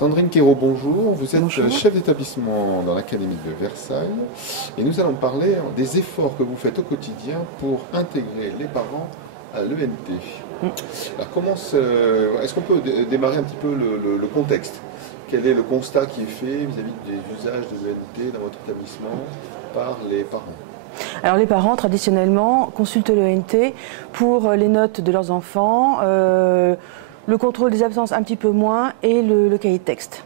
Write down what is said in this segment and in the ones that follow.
Sandrine Quérault, bonjour. Vous êtes Bonjour. chef d'établissement dans l'Académie de Versailles et nous allons parler des efforts que vous faites au quotidien pour intégrer les parents à l'ENT. Alors est-ce qu'on peut démarrer un petit peu le contexte? Quel est le constat qui est fait vis-à-vis des usages de l'ENT dans votre établissement par les parents? Alors les parents, traditionnellement, consultent l'ENT pour les notes de leurs enfants, le contrôle des absences un petit peu moins et le cahier de texte.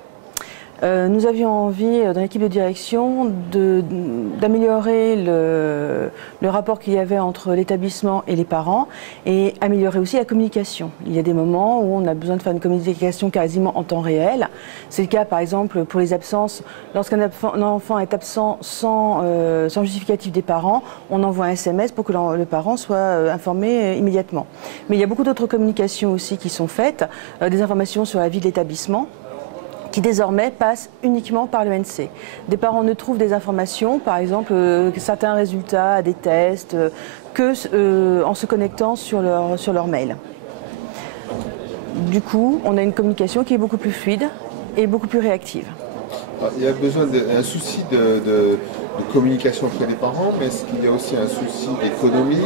Nous avions envie, dans l'équipe de direction, d'améliorer le rapport qu'il y avait entre l'établissement et les parents et améliorer aussi la communication. Il y a des moments où on a besoin de faire une communication quasiment en temps réel. C'est le cas par exemple pour les absences. Lorsqu'un enfant est absent sans justificatif des parents, on envoie un SMS pour que le parent soit informé immédiatement. Mais il y a beaucoup d'autres communications aussi qui sont faites, des informations sur la vie de l'établissement, qui désormais passe uniquement par l'ENC. Des parents ne trouvent des informations, par exemple certains résultats des tests, en se connectant sur leur mail. Du coup, on a une communication qui est beaucoup plus fluide et beaucoup plus réactive. Alors, il y a besoin d'un souci de communication auprès des parents, mais est-ce qu'il y a aussi un souci d'économie?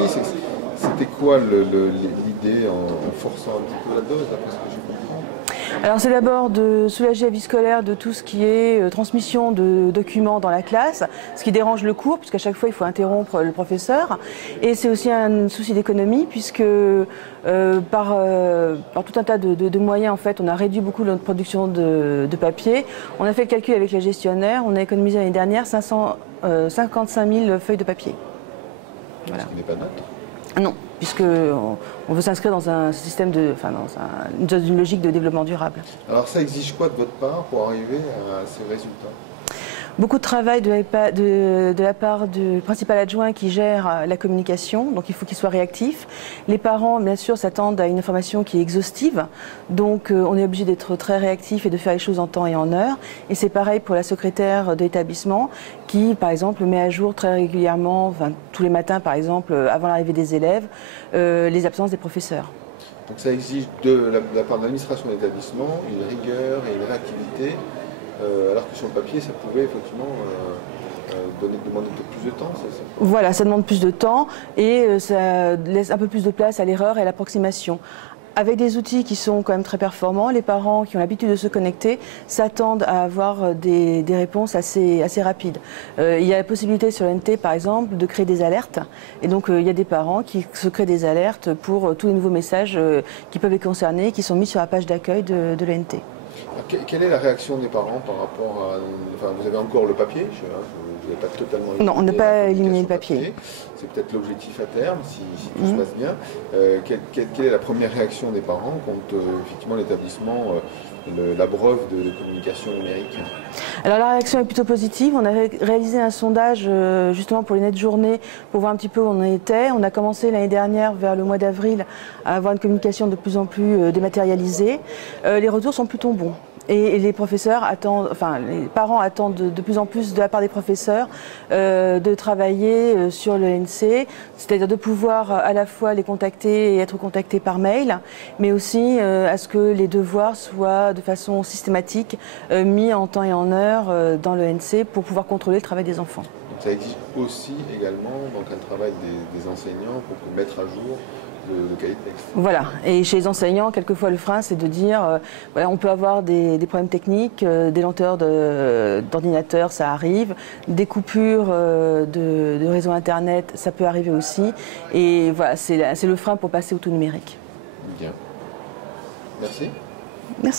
C'était quoi l'idée en forçant un petit peu la dose, d'après ce que je comprends? Alors c'est d'abord de soulager la vie scolaire de tout ce qui est transmission de documents dans la classe, ce qui dérange le cours, puisqu'à chaque fois il faut interrompre le professeur. Et c'est aussi un souci d'économie, puisque par tout un tas de moyens, en fait, on a réduit beaucoup notre production de papier. On a fait le calcul avec les gestionnaires, on a économisé l'année dernière 55 000 feuilles de papier. Voilà. Ce qui n'est pas neutre. Non, puisqu'on veut s'inscrire dans un système dans une logique de développement durable. Alors ça exige quoi de votre part pour arriver à ces résultats? Beaucoup de travail de la part du principal adjoint qui gère la communication, donc il faut qu'il soit réactif. Les parents, bien sûr, s'attendent à une information qui est exhaustive, donc on est obligé d'être très réactif et de faire les choses en temps et en heure. Et c'est pareil pour la secrétaire de l'établissement qui, par exemple, met à jour très régulièrement, tous les matins, par exemple, avant l'arrivée des élèves, les absences des professeurs. Donc ça exige de la part de l'administration de l'établissement une rigueur et une réactivité. Alors que sur le papier, ça pouvait effectivement demander plus de temps, c'est ça? Voilà, ça demande plus de temps et ça laisse un peu plus de place à l'erreur et à l'approximation. Avec des outils qui sont quand même très performants, les parents qui ont l'habitude de se connecter s'attendent à avoir des réponses assez rapides. Il y a la possibilité sur l'ENT, par exemple, de créer des alertes. Et donc, il y a des parents qui se créent des alertes pour tous les nouveaux messages qui peuvent les concerner, qui sont mis sur la page d'accueil de l'ENT. Quelle est la réaction des parents par rapport à... Enfin, vous avez encore le papier, vous n'avez pas totalement éliminé. Non, on n'a pas éliminé le papier. papier. C'est peut-être l'objectif à terme, si tout se passe bien. Quelle est la première réaction des parents quand effectivement l'établissement l'abreuve de communication numérique? Alors la réaction est plutôt positive. On a réalisé un sondage justement pour les nettes journées pour voir un petit peu où on en était. On a commencé l'année dernière, vers le mois d'avril, à avoir une communication de plus en plus dématérialisée. Les retours sont plutôt bons. Et les professeurs attendent, les parents attendent de plus en plus de la part des professeurs de travailler sur l'ENC, c'est-à-dire de pouvoir à la fois les contacter et être contactés par mail, mais aussi à ce que les devoirs soient de façon systématique mis en temps et en heure dans l'ENC pour pouvoir contrôler le travail des enfants. Donc ça exige aussi également donc, un travail des enseignants pour mettre à jour le cahier de texte. Voilà, et chez les enseignants, quelquefois le frein, c'est de dire, voilà, on peut avoir des problèmes techniques, des lenteurs d'ordinateur, ça arrive, des coupures de réseau Internet, ça peut arriver aussi, et voilà, c'est le frein pour passer au tout numérique. Bien. Merci. Merci.